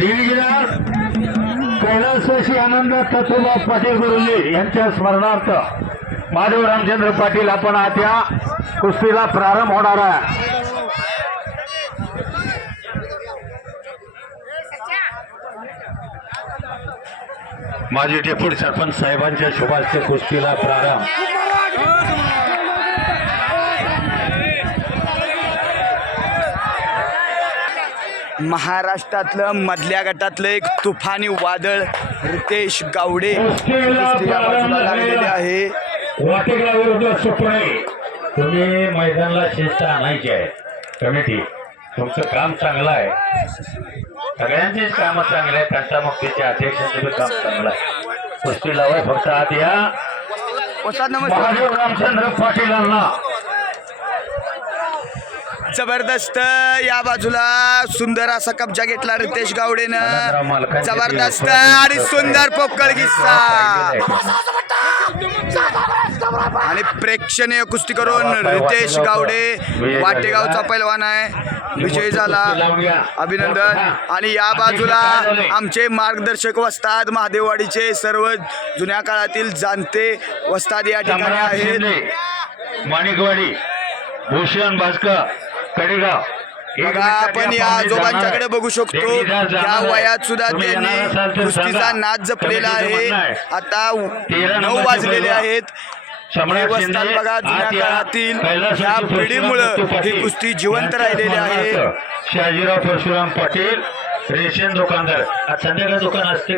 देवीगिरा कैलासवासी आनंद तत्वबा पाटील गुरुजी यांच्या स्मरणार्थ महादेव रामचंद्र पाटील आपण आता कुस्तीला प्रारंभ होणार आहे. माजी डेप्युटी सरपंच साहेबांच्या शुभाच्या कुस्तीला प्रारंभ. महाराष्ट्रातलं मधल्या गटातलं एक तुफानी वादळ रितेश गावडे लागलेले आहे. तुम्ही मैदानाला शिस्त आणायची आहे. कमिटी तुमचं काम चांगलं आहे. सगळ्यांचीच कामं चांगली आहेत कंटामुक्तीचे अध्यक्षांचे बी काम चांगलं आहे. कुस्ती लावाय फक्त आत या. नमस्कार. महादेव रामचंद्र पाटीलांना जबरदस्त. या बाजूला सुंदर असा कब्जा घेतला रितेश गावडेनं. जबरदस्त आणि सुंदर पोकळ किस्सा. आणि प्रेक्षणीय कुस्ती करून रितेश गावडे वाटेगावचा पैलवान आहे. विजय झाला. अभिनंदन. आणि या बाजूला आमचे मार्गदर्शक वस्ताद महादेववाडीचे सर्व जुन्या काळातील जाणते वस्ताद या ठिकाणी आहेत. माणिकवाडी भूषण भास्कर कडेगाव. बघा आपण या आजोबांच्याकडे बघू शकतो. या वयात सुद्धा त्यांनी कुस्तीचा नाच जपलेला आहे. आता नऊ वाजलेले आहेत. बघा जुन्या काळातील या पिढीमुळं ही कुस्ती जिवंत राहिलेली आहे शहाजीराव परशुराम पाटील रेशन दुकानदार. आज संध्याकाळी दुकान असते.